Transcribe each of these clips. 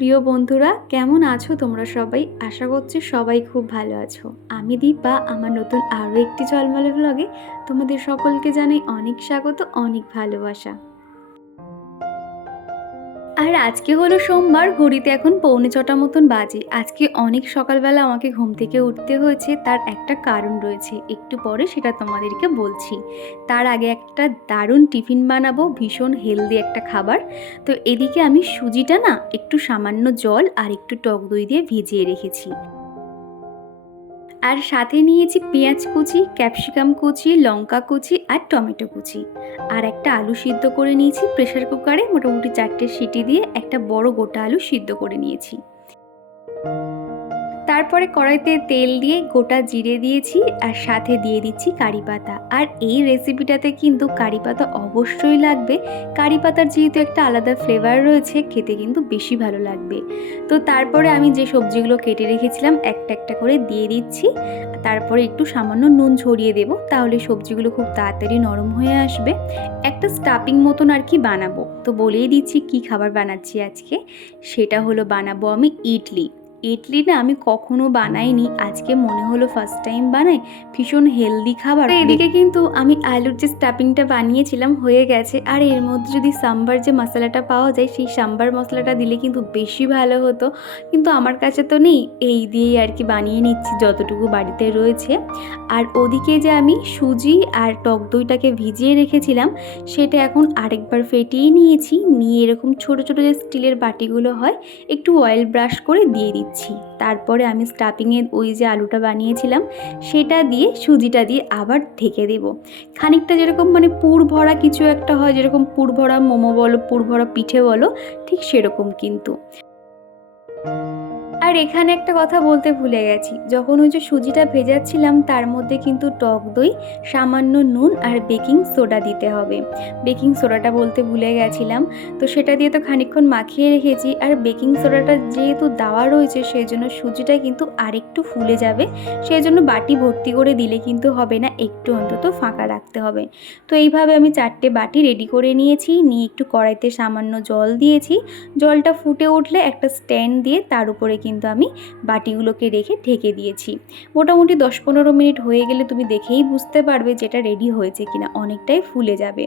প্রিয় বন্ধুরা, কেমন আছো তোমরা সবাই? আশা করছি সবাই খুব ভালো আছো। আমি দীপা, আমার নতুন আরও একটি ঝলমলে ব্লগে তোমাদের সকলকে জানাই অনেক স্বাগত, অনেক ভালোবাসা। আর আজকে হলো সোমবার, ঘড়িতে এখন পৌনে ছটা মতন বাজে। আজকে অনেক সকালবেলা আমাকে ঘুম থেকে উঠতে হয়েছে, তার একটা কারণ রয়েছে। একটু পরে সেটা তোমাদেরকে বলছি। তার আগে একটা দারুণ টিফিন বানাবো, ভীষণ হেলদি একটা খাবার। তো এদিকে আমি সুজিটা না একটু সামান্য জল আর একটু টক দই দিয়ে ভিজিয়ে রেখেছি। আর সাথে নিয়েছি পেঁয়াজ কুচি, ক্যাপসিকাম কুচি, লঙ্কা কুচি আর টমেটো কুচি। আর একটা আলু সিদ্ধ করে নিয়েছি প্রেশার কুকারে। মোটামুটি চারটে সিটি দিয়ে একটা বড় গোটা আলু সিদ্ধ করে নিয়েছি। তারপরে কড়াইতে তেল দিয়ে গোটা জিরে দিয়েছি আর সাথে দিয়ে দিচ্ছি কারি পাতা। আর এই রেসিপিটাতে কিন্তু কারি পাতা অবশ্যই লাগবে। কারি পাতার যেহেতু একটা আলাদা ফ্লেভার রয়েছে, খেতে কিন্তু বেশি ভালো লাগবে। তো তারপরে আমি যে সবজিগুলো কেটে রেখেছিলাম, একটা একটা করে দিয়ে দিচ্ছি। তারপরে একটু সামান্য নুন ছড়িয়ে দেব, তাহলে সবজিগুলো খুব তাড়াতাড়ি নরম হয়ে আসবে। একটা স্টাফিং মতন আর কি বানাবো। তো বলেই দিচ্ছি কি খাবার বানাচ্ছি আজকে, সেটা হলো বানাবো আমি ইডলি। ইডলি না আমি কখনো বানাইনি। আজকে মনে হলো ফার্স্ট টাইম বানাই। ভীষণ হেলদি খাবার। এদিকে কিন্তু আমি আলুর যে স্টাফিংটা বানিয়েছিলাম হয়ে গেছে। আর এর মধ্যে যদি সাম্বার যে মশলাটা পাওয়া যায়, সেই সাম্বার মশলাটা দিলে কিন্তু বেশি ভালো হতো। কিন্তু আমার কাছে তো নেই। এই দিয়েই আর কি বানিয়ে নিচ্ছি যতটুকু বাড়িতে রয়েছে। আর ওদিকে যে আমি সুজি আর টক দইটাকে ভিজিয়ে রেখেছিলাম, সেটা এখন আরেকবার ফেটিয়ে নিয়েছি। নিয়ে এরকম ছোট ছোট যে স্টিলের বাটিগুলো হয়, একটু অয়েল ব্রাশ করে দিয়ে দিচ্ছি। তারপরে আমি স্টাফিংয়ের ওই যে আলুটা বানিয়েছিলাম, সেটা দিয়ে সুজিটা দিয়ে আবার ঢেকে দেব। খানিকটা যেরকম মানে পুর ভরা কিছু একটা হয়, যেরকম পুর ভরা মোমো বলো, পুর ভরা পিঠে বলো, ঠিক সেরকম কিন্তু। আর এখানে একটা কথা বলতে ভুলে গেছি। যখন ওই যে সুজিটা ভেজাচ্ছিলাম, তার মধ্যে কিন্তু টক দই, সামান্য নুন আর বেকিং সোডা দিতে হবে। বেকিং সোডাটা বলতে ভুলে গেছিলাম। তো সেটা দিয়ে তো খানিকক্ষণ মাখিয়ে রেখেছি। আর বেকিং সোডাটা যেহেতু দেওয়া রয়েছে সেই জন্য সুজিটা কিন্তু আরেকটু ফুলে যাবে। সেই জন্য বাটি ভর্তি করে দিলে কিন্তু হবে না, একটু অন্তত ফাঁকা রাখতে হবে। তো এইভাবে আমি চারটে বাটি রেডি করে নিয়েছি। নিয়ে একটু কড়াইতে সামান্য জল দিয়েছি। জলটা ফুটে উঠলে একটা স্ট্যান্ড দিয়ে তার উপরে কিন্তু আমি বাটিগুলোকে রেখে ঢেকে দিয়েছি। মোটামুটি দশ পনেরো মিনিট হয়ে গেলে তুমি দেখেই বুঝতে পারবে যেটা রেডি হয়েছে কিনা, অনেকটাই ফুলে যাবে।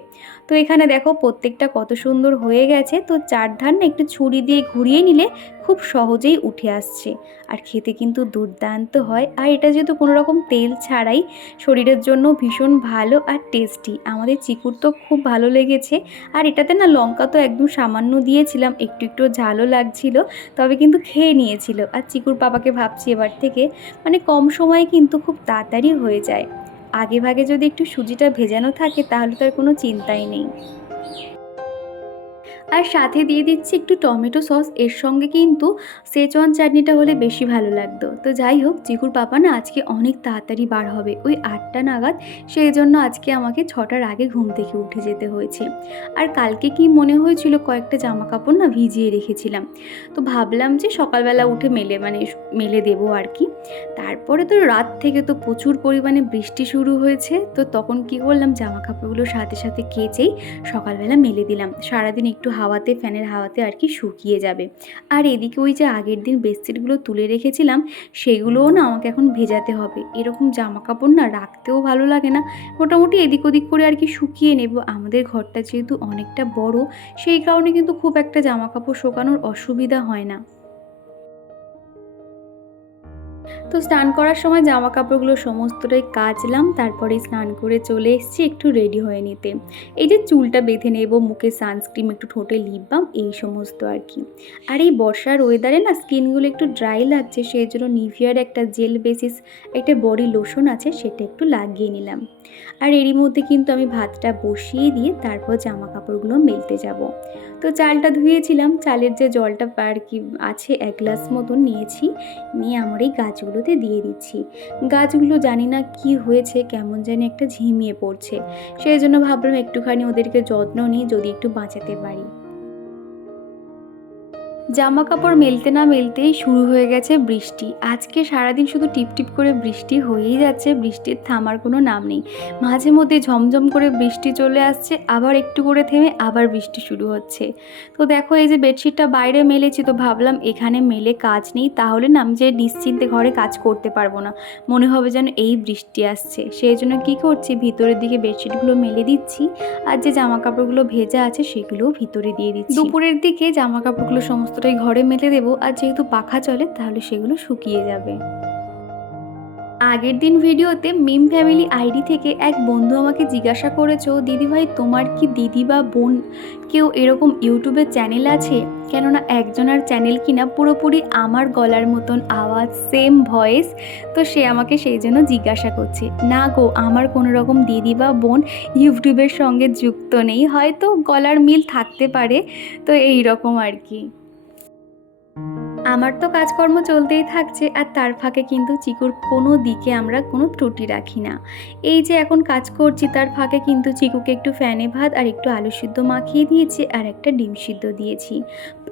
তো এখানে দেখো প্রত্যেকটা কত সুন্দর হয়ে গেছে। তো চার ধান একটু ছুরি দিয়ে ঘুরিয়ে নিলে খুব সহজেই উঠে আসছে। আর খেতে কিন্তু দুর্দান্ত হয়। আর এটা যেহেতু কোনো রকম তেল ছাড়াই, শরীরের জন্য ভীষণ ভালো আর টেস্টি। আমাদের চিকুর তো খুব ভালো লেগেছে। আর এটাতে না লঙ্কা তো একদম সামান্য দিয়েছিলাম, একটু একটু ঝালও লাগছিল, তবে কিন্তু খেয়ে নিয়েছিল। আর চিকুর পাপাকে ভাবছি এবার থেকে মানে কম সময়ে কিন্তু খুব তাড়াতাড়ি হয়ে যায়। আগে ভাগে যদি একটু সুজিটা ভেজানো থাকে তাহলে তো আর কোনো চিন্তাই নেই। আর সাথে দিয়ে দিচ্ছি একটু টমেটো সস। এর সঙ্গে কিন্তু সেচওয়ান চাটনিটা হলে বেশি ভালো লাগতো। তো যাই হোক চিকুর পাপা না আজকে অনেক তাড়াতাড়ি বার হবে। ওই আটটা নাগাদ সেই জন্য আজকে আমাকে ছটার আগে ঘুম থেকে উঠে যেতে হয়েছে। আর কালকে কি মনে হয়েছিল কয়েকটা জামা কাপড় না ভিজিয়ে রেখেছিলাম। তো ভাবলাম যে সকালবেলা উঠে মেলে মানে মেলে দেবো আর কি। তারপরে তো রাত থেকে তো প্রচুর পরিমাণে বৃষ্টি শুরু হয়েছে। তো তখন কি করলাম জামা কাপড়গুলো সাথে সাথে কেচেই সকালবেলা মেলে দিলাম। সারাদিন একটু হাওয়াতে, ফ্যানের হাওয়াতে আর কি শুকিয়ে যাবে। আর এদিকে ওই যে আগের দিন বেডশিটগুলো তুলে রেখেছিলাম, সেগুলোও না আমাকে এখন ভেজাতে হবে। এরকম জামা কাপড় না রাখতেও ভালো লাগে না। মোটামুটি এদিক ওদিক করে আর কি শুকিয়ে নেব। আমাদের ঘরটা যেহেতু অনেকটা বড়, সেই কারণে কিন্তু খুব একটা জামা কাপড় শোকানোর অসুবিধা হয় না। তো স্নান করার সময় জামা কাপড়গুলো সমস্তটাই কাচলাম, তারপরে স্নান করে চলে এসেছি একটু রেডি হয়ে নিতে। এই যে চুলটা বেঁধে নেব, মুখে সানস্ক্রিম একটু ঠোঁটে লিপ বাম এই সমস্ত আর কি। আর এই বর্ষার ওয়েদারে না স্কিনগুলো একটু ড্রাই লাগছে সেই জন্য নিভিয়ার একটা জেল বেসিস একটা বডি লোশন আছে, সেটা একটু লাগিয়ে নিলাম। আর এরই মধ্যে কিন্তু আমি ভাতটা বসিয়ে দিয়ে তারপর জামা কাপড়গুলো মেলতে যাব। তো চালটা ধুয়েছিলাম। চালের যে জলটা আর কি আছে, এক গ্লাস মতন নিয়েছি। নিয়ে আমার এই গাছগুলোতে দিয়ে দিচ্ছি। গাছগুলো জানি না কি হয়েছে, কেমন জানি একটা ঝিমিয়ে পড়ছে। সেই জন্য ভাবলাম একটুখানি ওদেরকে যত্ন নিই, যদি একটু বাঁচাতে পারি। জামা কাপড় মেলতে না মেলতেই শুরু হয়ে গেছে বৃষ্টি। আজকে সারাদিন শুধু টিপ টিপ করে বৃষ্টি হয়েই যাচ্ছে, বৃষ্টির থামার কোনো নাম নেই। মাঝে মধ্যে ঝমঝম করে বৃষ্টি চলে আসছে, আবার একটু করে থেমে আবার বৃষ্টি শুরু হচ্ছে। তো দেখো এই যে বেডশিটটা বাইরে মেলেছি, তো ভাবলাম এখানে মেলে কাজ নেই, তাহলে না আমি যে নিশ্চিন্তে ঘরে কাজ করতে পারব না। মনে হবে যেন এই বৃষ্টি আসছে। সেই জন্য কী করছি, ভিতরের দিকে বেডশিটগুলো মেলে দিচ্ছি, আর যে জামা কাপড়গুলো ভেজা আছে সেগুলোও ভিতরে দিয়ে দিচ্ছি। দুপুরের দিকে জামা কাপড়গুলো সমস্তটাই ঘরে মেলে দেবো আর যেহেতু পাখা চলে, তাহলে সেগুলো শুকিয়ে যাবে। আগের দিন ভিডিওতে মিম ফ্যামিলি আইডি থেকে এক বন্ধু আমাকে জিজ্ঞাসা করেছ, দিদিভাই, তোমার কি দিদি বা বোন কেউ এরকম ইউটিউবের চ্যানেল আছে? কেননা একজনের চ্যানেল কিনা পুরোপুরি আমার গলার মতন আওয়াজ সেম ভয়েস তো সে আমাকে সেই জন্য জিজ্ঞাসা করছে। না গো, আমার কোনো রকম দিদি বা বোন ইউটিউবের সঙ্গে যুক্ত নেই, হয়তো গলার মিল থাকতে পারে। তো এই রকম আর কি। thank you আমার তো কাজকর্ম চলতেই থাকছে আর তার ফাঁকে কিন্তু চিকুর কোনো দিকে আমরা কোনো ত্রুটি রাখি না। এই যে এখন কাজ করছি, তার ফাঁকে কিন্তু চিকুকে একটু ফ্যানে ভাত আর একটু আলু সিদ্ধ মাখিয়ে দিয়েছি আর একটা ডিম সিদ্ধ দিয়েছি।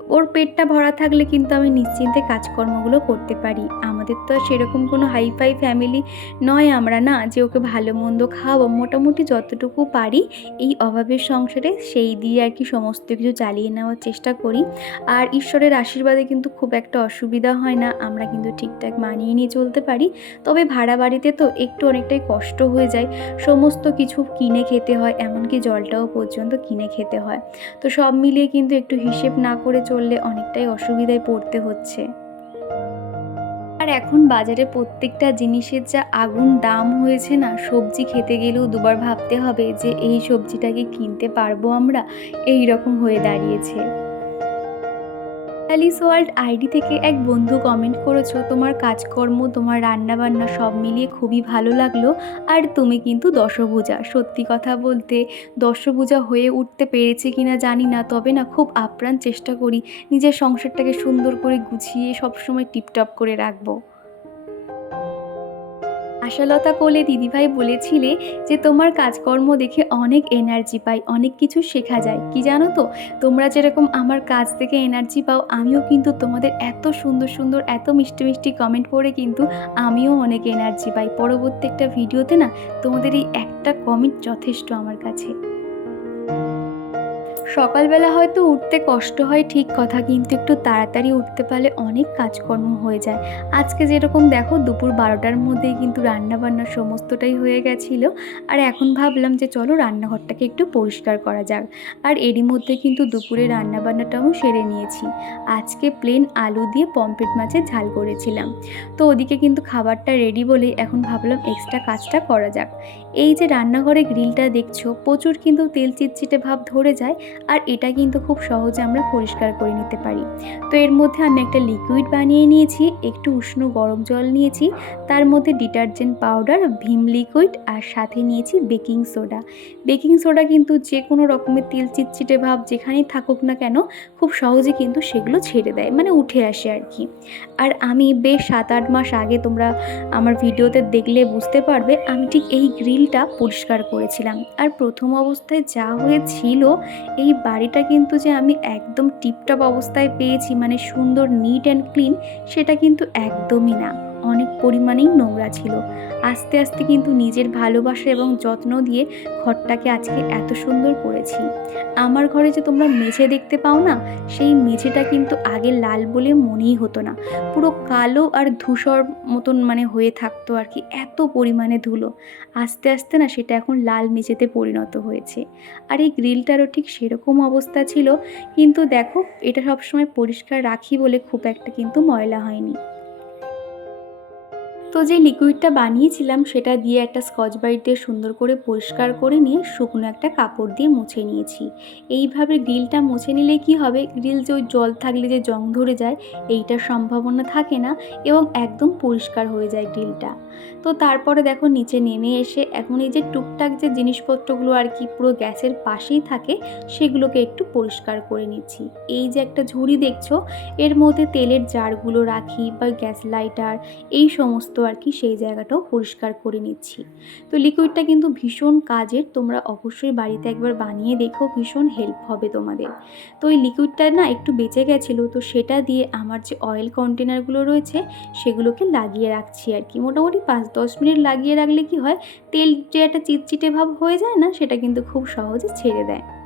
ওর পেটটা ভরা থাকলে কিন্তু আমি নিশ্চিন্তে কাজকর্মগুলো করতে পারি। আমাদের তো আর সেরকম কোনো হাইফাই ফ্যামিলি নয় আমরা না, যে ওকে ভালো মন্দ খাওয়াবো। মোটামুটি যতটুকু পারি এই অভাবের সংসারে সেই দিয়ে আর কি সমস্ত কিছু চালিয়ে নেওয়ার চেষ্টা করি। আর ঈশ্বরের আশীর্বাদে কিন্তু খুব একটা অসুবিধা হয় না, আমরা কিন্তু ঠিকঠাক মানিয়ে নিয়ে চলতে পারি। তবে ভাড়া বাড়িতে তো একটু অনেকটাই কষ্ট হয়ে যায়। সমস্ত কিছু কিনে খেতে হয়, এমনকি জলটাও পর্যন্ত কিনে খেতে হয়। তো সব মিলিয়ে কিন্তু একটু হিসেব না করে চললে অনেকটাই অসুবিধায় পড়তে হচ্ছে। আর এখন বাজারে প্রত্যেকটা জিনিসের যা আগুন দাম হয়েছে না, সবজি খেতে গেলেও দুবার ভাবতে হবে যে এই সবজিটাকে কিনতে পারব আমরা? এই রকম হয়ে দাঁড়িয়েছে। অ্যালিস ওয়ার্ল্ড আইডি থেকে এক বন্ধু কমেন্ট করেছ, তোমার কাজকর্ম, তোমার রান্নাবান্না সব মিলিয়ে খুবই ভালো লাগল। আর তুমি কিন্তু দশভূজা। সত্যি কথা বলতে, দশভূজা হয়ে উঠতে পেরেছি কিনা জানি না, তবে না খুব আপ্রাণ চেষ্টা করি নিজের সংসারটাকে সুন্দর করে গুছিয়ে সবসময় টিপটপ করে রাখব। আশালতা কোলে দিদিভাই বলেছিলে যে, তোমার কাজকর্ম দেখে অনেক এনার্জি পাই, অনেক কিছু শেখা যায়। কি জানো তো? তোমরা যেরকম আমার কাজ থেকে এনার্জি পাও, আমিও কিন্তু তোমাদের এত সুন্দর সুন্দর, এত মিষ্টি মিষ্টি কমেন্ট পড়ে কিন্তু আমিও অনেক এনার্জি পাই। পরবর্তী একটা ভিডিওতে না তোমাদের এই একটা কমেন্ট যথেষ্ট আমার কাছে। সকালবেলা হয়তো উঠতে কষ্ট হয়, ঠিক কথা, কিন্তু একটু তাড়াতাড়ি উঠতে পারলে অনেক কাজকর্ম হয়ে যায়। আজকে যেরকম দেখো, দুপুর বারোটার মধ্যেই কিন্তু রান্নাবান্নার সমস্তটাই হয়ে গেছিল। আর এখন ভাবলাম যে চলো রান্নাঘরটাকে একটু পরিষ্কার করা যাক। আর এরই মধ্যে কিন্তু দুপুরে রান্নাবান্নাটাও সেরে নিয়েছি। আজকে প্লেন আলু দিয়ে পম্পেট মাছের ঝাল করেছিলাম। তো ওদিকে কিন্তু খাবারটা রেডি বলেই এখন ভাবলাম এক্সট্রা কাজটা করা যাক। এই যে রান্নাঘরে গ্রিলটা দেখছ, প্রচুর কিন্তু তেল চিটচিটে ভাব ধরে যায় আর এটা কিন্তু খুব সহজে আমরা পরিষ্কার করে নিতে পারি। তো এর মধ্যে আমি একটা লিকুইড বানিয়ে নিয়েছি, একটু উষ্ণ গরম জল নিয়েছি, তার মধ্যে ডিটারজেন্ট পাউডার ভীম লিকুইড আর সাথে নিয়েছি বেকিং সোডা বেকিং সোডা কিন্তু যে কোনো রকমের তেল চিটচিটে ভাব যেখানেই থাকুক না কেন, খুব সহজে কিন্তু সেগুলো ছেড়ে দেয় মানে উঠে আসে আর কি। আর আমি বেশ সাত আট মাস আগে তোমরা আমার ভিডিওতে দেখলে বুঝতে পারবে, আমি ঠিক এই গ্রিলটা পরিষ্কার করেছিলাম। আর প্রথম অবস্থায় যা হয়েছিল, এই বাড়িটা কিন্তু যে আমি একদম টিপটপ অবস্থায় পেয়েছি মানে সুন্দর নিট অ্যান্ড ক্লিন সেটা কিন্তু একদমই না। অনেক পরিমাণেই নোংরা ছিল। আস্তে আস্তে কিন্তু নিজের ভালোবাসা এবং যত্ন দিয়ে ঘরটাকে আজকে এত সুন্দর করেছি। আমার ঘরে যে তোমরা মেঝে দেখতে পাও না, সেই মেঝেটা কিন্তু আগে লাল বলে মনেই হতো না। পুরো কালো আর ধূসর মতন মানে হয়ে থাকতো আর কি, এত পরিমাণে ধুলো। আস্তে আস্তে না সেটা এখন লাল মেঝেতে পরিণত হয়েছে। আর এই গ্রিলটারও ঠিক সেরকম অবস্থা ছিল, কিন্তু দেখো এটা সবসময় পরিষ্কার রাখি বলে খুব একটা কিন্তু ময়লা হয়নি। তো যে লিকুইডটা বানিয়েছিলাম, সেটা দিয়ে একটা স্কচ ব্রাইট দিয়ে সুন্দর করে পরিষ্কার করে নিয়ে শুকনো একটা কাপড় দিয়ে মুছে নিয়েছি। এইভাবে গ্রিলটা মুছে নিলে কি হবে? গ্রিল যে ওই জল থাকলে যে জং ধরে যায়, এইটার সম্ভাবনা থাকে না এবং একদম পরিষ্কার হয়ে যায় গ্রিলটা তো তারপরে দেখো নিচে নেমে এসে এখন এই যে টুকটাক যে জিনিসপত্রগুলো আর কি পুরো গ্যাসের পাশেই থাকে, সেগুলোকে একটু পরিষ্কার করে নিচ্ছি। এই যে একটা ঝুড়ি দেখছ, এর মধ্যে তেলের জারগুলো রাখি বা গ্যাস লাইটার, এই সমস্ত আর কি সেই জায়গাটাও পরিষ্কার করে নিচ্ছি। তো লিকুইডটা কিন্তু ভীষণ কাজের, তোমরা অবশ্যই বাড়িতে একবার বানিয়ে দেখো, ভীষণ হেল্প হবে তোমাদের। তো ওই লিকুইডটা না একটু বেঁচে গেছিল, তো সেটা দিয়ে আমার যে অয়েল কন্টেনারগুলো রয়েছে, সেগুলোকে লাগিয়ে রাখছি আর কি। মোটামুটি পাঁচ দশ মিনিট লাগিয়ে রাখলে কি হয়, তেল যে একটা চিটচিটে ভাব হয়ে যায় না, সেটা কিন্তু খুব সহজে ছেড়ে দেয়।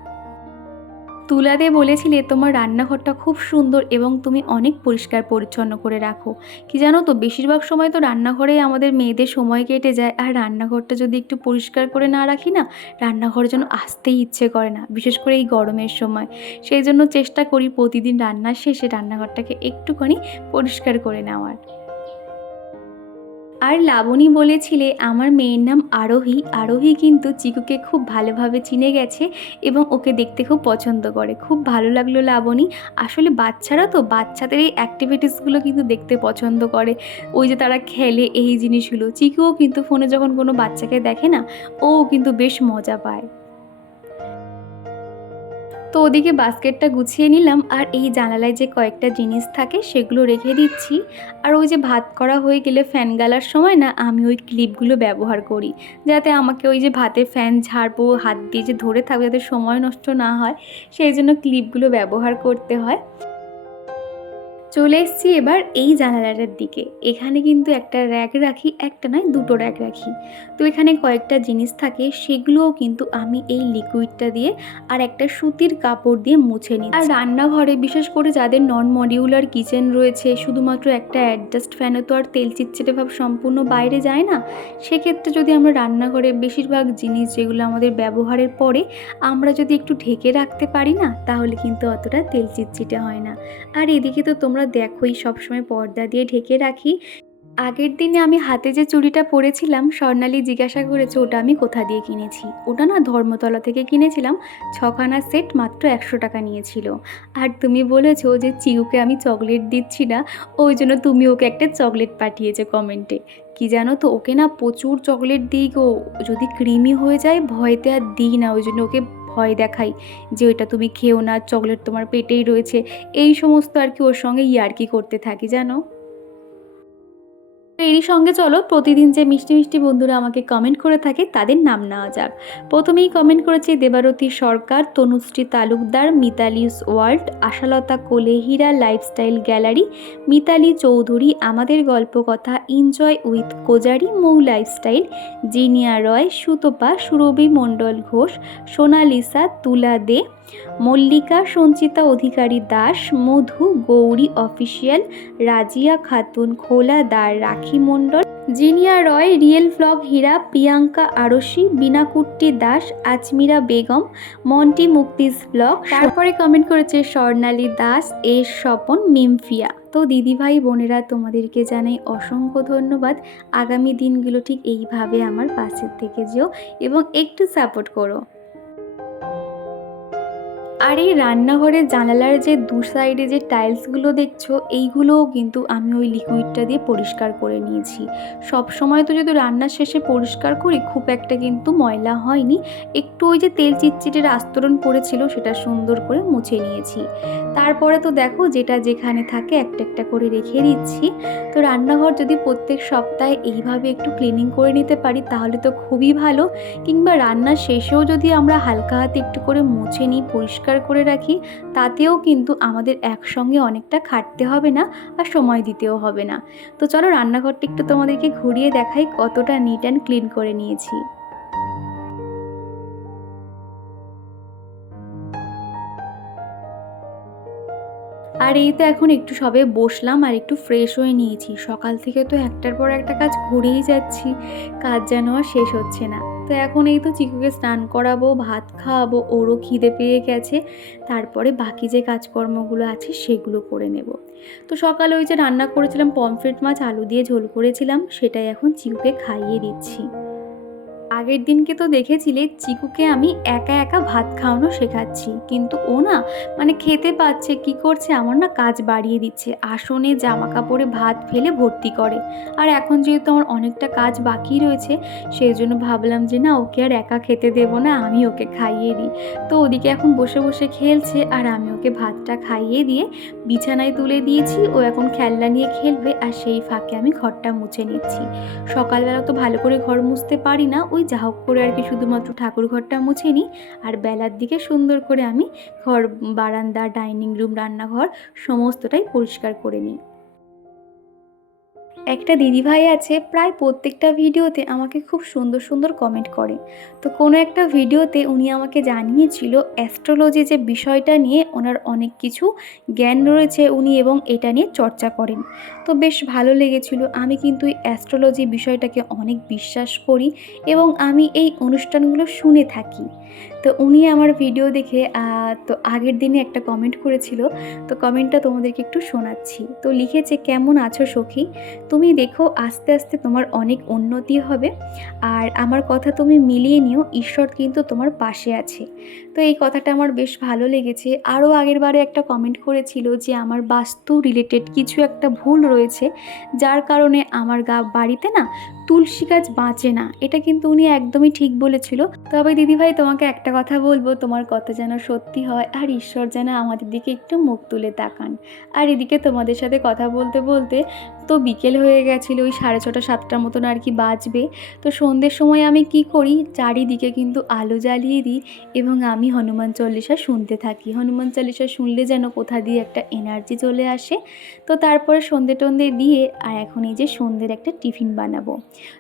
তুলাদে বলেছিলে, তোমার রান্নাঘরটা খুব সুন্দর এবং তুমি অনেক পরিষ্কার পরিচ্ছন্ন করে রাখো। কি জানো তো, বেশিরভাগ সময় তো রান্নাঘরেই আমাদের মেয়েদের সময় কেটে যায়, আর রান্নাঘরটা যদি একটু পরিষ্কার করে না রাখি না, রান্নাঘর যেন আসতেই ইচ্ছে করে না, বিশেষ করে এই গরমের সময়। সেই জন্য চেষ্টা করি প্রতিদিন রান্নার শেষে রান্নাঘরটাকে একটুখানি পরিষ্কার করে নেওয়ার। আর লাবণী বলেছিলে, আমার মেয়ের নাম আরোহী। আরোহী কিন্তু চিকুকে খুব ভালোভাবে চিনে গেছে এবং ওকে দেখতে খুব পছন্দ করে। খুব ভালো লাগল লাবণী। আসলে বাচ্চারা তো, বাচ্চাদের এই অ্যাক্টিভিটিসগুলো কিন্তু দেখতে পছন্দ করে। ওই যে তারা খেলে এই জিনিসগুলো। চিকুও কিন্তু ফোনে যখন কোনো বাচ্চাকে দেখে না, ও কিন্তু বেশ মজা পায়। তো ওদিকে বাস্কেটটা গুছিয়ে নিলাম আর এই জানালায় যে কয়েকটা জিনিস থাকে সেগুলো রেখে দিচ্ছি। আর ওই যে ভাত করা হয়ে গেলে ফ্যান গালার সময় না আমি ওই ক্লিপগুলো ব্যবহার করি। যাতে আমাকে ওই যে ভাতে ফ্যান ঝাড়বো, হাত দিয়ে যে ধরে থাকবে যাতে সময় নষ্ট না হয়, সেই জন্য ক্লিপগুলো ব্যবহার করতে হয়। চলে এসেছি এবার এই জানালাটার দিকে। এখানে কিন্তু একটা র্যাক রাখি, একটা নয়, দুটো র্যাক রাখি। তো এখানে কয়েকটা জিনিস থাকে, সেগুলোও কিন্তু আমি এই লিকুইডটা দিয়ে আর একটা সুতির কাপড় দিয়ে মুছে নিই আর রান্নাঘরে, বিশেষ করে যাদের নন মডিউলার কিচেন রয়েছে, শুধুমাত্র একটা অ্যাডজাস্ট ফ্যানে তো আর তেল চিটচিটে ভাব সম্পূর্ণ বাইরে যায় না। সেক্ষেত্রে যদি আমরা রান্নাঘরে বেশিরভাগ জিনিস যেগুলো আমাদের ব্যবহারের পরে আমরা যদি একটু ঢেকে রাখতে পারি না, তাহলে কিন্তু অতটা তেল চিটচিটে হয় না। আর এদিকে তো তোমরা দেখোই সবসময় পর্দা দিয়ে ঢেকে রাখি। আগের দিনে আমি হাতে যে চুড়িটা পরেছিলাম, স্বর্ণালী জিজ্ঞাসা করেছে, ওটা আমি কোথা দিয়ে কিনেছি? ওটা না ধর্মতলা থেকে কিনেছিলাম, ছখানা সেট মাত্র একশো টাকা নিয়েছিল। আর তুমি বলেছ যে চিউকে আমি চকলেট দিচ্ছি না, ওই জন্য তুমি ওকে একটা চকলেট পাঠিয়েছো কমেন্টে কি জানো তো, ওকে না প্রচুর চকলেট দিই গো। যদি ক্রিমি হয়ে যায়, ভয়তে আর দিই না, ওই জন্য ওকে ভয় দেখাই যে ওইটা তুমি খেও না, চকলেট তোমার পেটেই রয়েছে। এই সমস্ত আর কি ওর সঙ্গে ইয়ার্কি করতে থাকি, জানো? তো এরই সঙ্গে চলো, প্রতিদিন যে মিষ্টি মিষ্টি বন্ধুরা আমাকে কমেন্ট করে থাকে, তাদের নাম নেওয়া যাক। প্রথমেই কমেন্ট করেছে Debarati Sarkar, Tanushree Talukdar Mitali's world, Ashalata Kolehira lifestyle gallery Mitali Chowdhury, আমাদের গল্প কথা এনজয় উইথ কোজারি, মৌ লাইফস্টাইল জিনিয়া রয়, সুতপা, সুরভি মণ্ডল ঘোষ সোনালিসা তুলা দে মল্লিকা সঞ্চিতা অধিকারী দাস, মধু গৌরী অফিসিয়াল, রাজিয়া খাতুন খোলা দার Rakhi Mondal, Jinia Roy real vlog Hira, Priyanka Arshi Binakutti Das, Azmira Begum, Monti Mukti's blog. তারপরে comment করেছে Swarnali Das, S Swapan, মিমফিয়া। তো দিদিভাই, বোনেরা, তোমাদেরকে জানাই অসংখ্য ধন্যবাদ। আগামী দিনগুলো ঠিক এইভাবে আমার পাশের থেকে যেও এবং একটু সাপোর্ট করো। আর এই রান্নাঘরের জানালার যে দু সাইডে যে টাইলসগুলো দেখছ, এইগুলোও কিন্তু আমি ওই লিকুইডটা দিয়ে পরিষ্কার করে নিয়েছি। সব সময় তো যদি রান্নার শেষে পরিষ্কার করি, খুব একটা কিন্তু ময়লা হয়নি। একটু ওই যে তেল চিটচিটের আস্তরণ পড়েছিল, সেটা সুন্দর করে মুছে নিয়েছি। তারপরে তো দেখো, যেটা যেখানে থাকে একটা একটা করে রেখে দিচ্ছি। তো রান্নাঘর যদি প্রত্যেক সপ্তাহে এইভাবে একটু ক্লিনিং করে নিতে পারি, তাহলে তো খুবই ভালো। কিংবা রান্নার শেষেও যদি আমরা হালকা হাতে একটু করে মুছে নিই, পরিষ্কার করে রাখি, তাতেও কিন্তু আমাদের একসঙ্গে অনেকটা খাটতে হবে না আর সময় দিতেও হবে না। তো চলো রান্নাঘরটা একটু তোমাদেরকে ঘুরিয়ে দেখাই কতটা নিট অ্যান্ড ক্লিন করে নিয়েছি। আর এই তো এখন একটু সবে বসলাম আর একটু ফ্রেশ হয়ে নিয়েছি। সকাল থেকে তো একটার পর একটা কাজ ঘুরেই যাচ্ছি, কাজ যেন আর শেষ হচ্ছে না। তো এখন এই তো চিকুকে স্নান করাবো, ভাত খাওয়াবো, ওরও খিদে পেয়ে গেছে। তারপরে বাকি যে কাজকর্মগুলো আছে সেগুলো করে নেব। তো সকালে ওই যে রান্না করেছিলাম পমফ্রেট মাছ, আলু দিয়ে ঝোল করেছিলাম, সেটাই এখন চিকুকে খাইয়ে দিচ্ছি। আগের দিনকে তো দেখেছিলে, চিকুকে আমি একা একা ভাত খাওয়ানো শেখাচ্ছি। কিন্তু ও না মানে খেতে পাচ্ছে, কি করছে আমার না কাজ বাড়িয়ে দিচ্ছে। আসনে জামা কাপড়ে ভাত ফেলে ভর্তি করে। আর এখন যেহেতু আমার অনেকটা কাজ বাকি রয়েছে সেই জন্য ভাবলাম যে না, ওকে আর একা খেতে দেবো না, আমি ওকে খাইয়ে দিই। তো ওদিকে এখন বসে বসে খেলছে, আর আমি ওকে ভাতটা খাইয়ে দিয়ে বিছানায় তুলে দিয়েছি। ও এখন খেলনা নিয়ে খেলবে, আর সেই ফাঁকে আমি ঘরটা মুছে নিচ্ছি। সকালবেলা তো ভালো করে ঘর মুছতে পারি না, ওই যা হোক করে আর কি শুধুমাত্র ঠাকুর ঘরটা মুছে নিই। আর বেলার দিকে সুন্দর করে আমি ঘর, বারান্দা, ডাইনিং রুম, রান্নাঘর সমস্তটাই পরিষ্কার করে নিই। একটা দিদিভাই আছে, প্রায় প্রত্যেকটা ভিডিওতে আমাকে খুব সুন্দর সুন্দর কমেন্ট করে। তো কোনো একটা ভিডিওতে উনি আমাকে জানিয়েছিল অ্যাস্ট্রোলজি যে বিষয়টা নিয়ে ওনার অনেক কিছু জ্ঞান রয়েছে উনি এবং এটা নিয়ে চর্চা করেন। তো বেশ ভালো লেগেছিল। আমি কিন্তু অ্যাস্ট্রোলজি বিষয়টাকে অনেক বিশ্বাস করি এবং আমি এই অনুষ্ঠানগুলো শুনে থাকি। তো উনি আমার ভিডিও দেখে তো আগের দিনে একটা কমেন্ট করেছিল। তো কমেন্টটা তোমাদেরকে একটু শোনাচ্ছি। তো লিখেছে, কেমন আছো সখী? তুমি দেখো আস্তে আস্তে তোমার অনেক উন্নতি হবে। আর আমার কথা তুমি মিলিয়ে নিও, ঈশ্বর কিন্তু তোমার পাশে আছে। তো এই কথাটা আমার বেশ ভালো লেগেছে। আরও আগের বারে একটা কমেন্ট করেছিল যে, আমার বাস্তু রিলেটেড কিছু একটা ভুল রয়েছে, যার কারণে আমার গা বাড়িতে না তুলসী গাছ বাঁচে না। এটা কিন্তু উনি একদমই ঠিক বলেছিল। তবে দিদিভাই, তোমাকে একটা কথা বলব, তোমার কথা যেন সত্যি হয় আর ঈশ্বর যেন আমাদের দিকে একটু মুখ তুলে তাকান। আর এদিকে তোমাদের সাথে কথা বলতে বলতে তো বিকেল হয়ে গেছিল, ওই সাড়ে ছটা, সাতটার মতন আর কি বাজবে। তো সন্ধ্যের সময় আমি কি করি, চারিদিকে কিন্তু আলো জ্বালিয়ে দিই এবং আমি হনুমান চল্লিশা শুনতে থাকি। হনুমান চল্লিশা শুনলে যেন কোথা দিয়ে একটা এনার্জি চলে আসে। তো তারপরে সন্ধে টন্ধে দিয়ে আর এখন এই যে সন্ধ্যের একটা টিফিন বানাবো।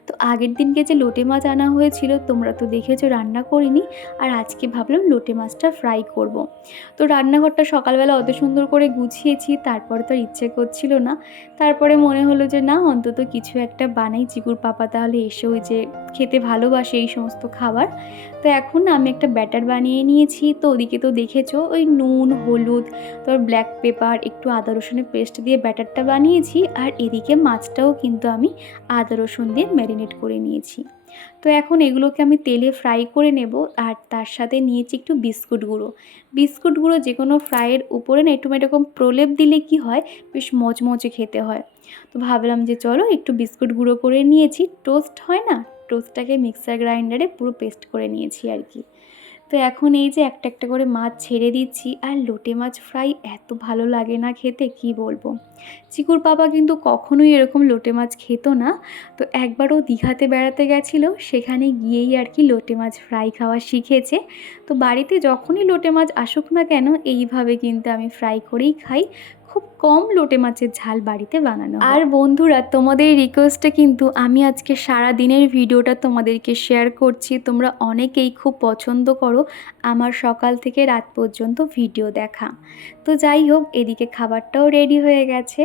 তো আগের দিনকে যে লোটে মাছ আনা হয়েছিল, তোমরা তো দেখেছ রান্না করিনি। আর আজকে ভাবলাম লোটে মাছটা ফ্রাই করব। তো রান্নাঘরটা সকালবেলা অত সুন্দর করে গুছিয়েছি, তারপরে তো ইচ্ছে করছিল না। তারপরে মনে হলো যে না, অন্তত কিছু একটা বানাই। চিকুর পাপা তাহলে এসে ওই যে খেতে ভালোবাসে এই সমস্ত খাবার। তো এখন আমি একটা ব্যাটার বানিয়ে নিয়েছি তো ওদিকে তো দেখেছ, ওই নুন, হলুদ, তারপর ব্ল্যাক পেপার একটু আদা রসুনের পেস্ট দিয়ে ব্যাটারটা বানিয়েছি। আর এদিকে মাছটাও কিন্তু আমি আদা রসুন দিয়ে ম্যারিনেট করে নিয়েছি। তো এখন এগুলোকে আমি তেলে ফ্রাই করে নেব, আর তার সাথে নিয়েছি একটু বিস্কুট গুঁড়ো। বিস্কুট গুঁড়ো যে কোনো ফ্রাইয়ের উপরে না, একটু এরকম প্রলেপ দিলে কি হয়, বেশ মচমচে খেতে হয়। তো ভাবলাম যে চলো একটু বিস্কুট গুঁড়ো করে নিয়েছি। টোস্ট হয় না? টোস্টটাকে মিক্সার গ্রাইন্ডারে পুরো পেস্ট করে নিয়েছি আর কি। তো এখন এই যে একটা একটা করে মাছ ছেড়ে দিচ্ছি আর লোটে মাছ ফ্রাই এত ভালো লাগে না খেতে, কি বলব? চিকুর বাবা কিন্তু কখনোই এরকম লোটে মাছ খেত না। তো একবারও দীঘাতে বেড়াতে গেছিল, সেখানে গিয়েই আর কি লোটে মাছ ফ্রাই খাওয়া শিখেছে। তো বাড়িতে যখনই লোটে মাছ আসুক না কেন, এইভাবে কিন্তু আমি ফ্রাই করেই খাই। খুব কম লোটে মাছের ঝাল বাড়িতে বানানো আর বন্ধুরা, তোমাদের রিকোয়েস্টে কিন্তু আমি আজকে সারা দিনের ভিডিওটা তোমাদেরকে শেয়ার করছি। তোমরা অনেকেই খুব পছন্দ করো আমার সকাল থেকে রাত পর্যন্ত ভিডিও দেখা। তো যাই হোক, এদিকে খাবারটাও রেডি হয়ে গেছে।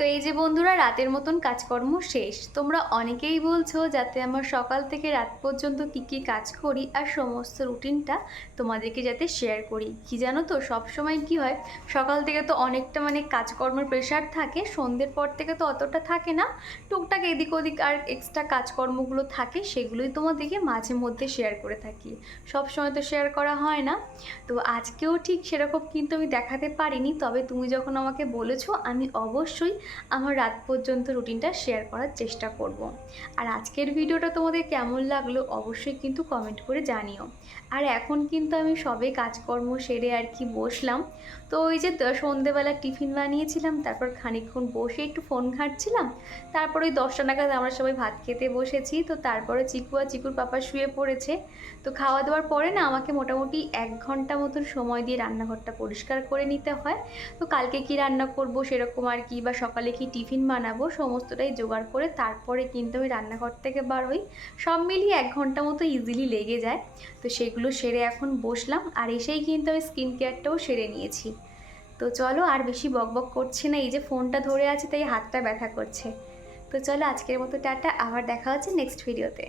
তো এই যে বন্ধুরা, রাতের মতন কাজকর্ম শেষ। তোমরা অনেকেই বলছো যাতে আমার সকাল থেকে রাত পর্যন্ত কী কী কাজ করি আর সমস্ত রুটিনটা তোমাদেরকে যাতে শেয়ার করি। কি জানো তো সব সময় কি হয়, সকাল থেকে তো অনেকটা মানে কাজকর্মের প্রেশার থাকে, সন্ধ্যের পর থেকে তো অতটা থাকে না। টুকটাক এদিক ওদিক আর এক্সট্রা কাজকর্মগুলো থাকে, সেগুলোই তোমাদেরকে মাঝে মধ্যে শেয়ার করে থাকি। সব সময় তো শেয়ার করা হয় না। তো আজকেও ঠিক সেরকম কিন্তু আমি দেখাতে পারিনি, তবে তুমি যখন আমাকে বলেছ, আমি অবশ্যই আমার রাত পর্যন্ত রুটিনটা শেয়ার করার চেষ্টা করব। আর আজকের ভিডিওটা তোমাদের কেমন লাগল অবশ্যই কিন্তু কমেন্ট করে জানিও আর এখন কিন্তু আমি সবে কাজকর্ম সেরে আর কি বসলাম। তো ওই যে সন্ধেবেলা টিফিন বানিয়েছিলাম, তারপর খানিকক্ষণ বসে একটু ফোন ঘাঁটছিলাম, তারপর ওই দশটা নাগাদ আমরা সবাই ভাত খেতে বসেছি, তো তারপরে চিকু আর চিকুর পাপা শুয়ে পড়েছে। তো খাওয়া দাওয়ার পরে না আমাকে মোটামুটি এক ঘণ্টা মতন সময় দিয়ে রান্নাঘরটা পরিষ্কার করে নিতে হয়। তো কালকে কি রান্না করব সেরকম আর কি বা সকালে কি টিফিন বানাবো সমস্তটাই জোগাড় করে তারপরে কিন্তু আমি রান্নাঘর থেকে বার হই। সব মিলিয়ে এক ঘণ্টা মতো ইজিলি লেগে যায়। তো সেগুলো সেরে এখন বসলাম আর এসেই কিন্তু আমি স্কিন কেয়ারটাও সেরে নিয়েছি। তো চলো আর বেশি বকবক করছে না, এই যে ফোনটা ধরে আছে তাই হাতটা ব্যথা করছে। তো চলো আজকের মতো টাটা, আবার দেখা হচ্ছে নেক্সট ভিডিওতে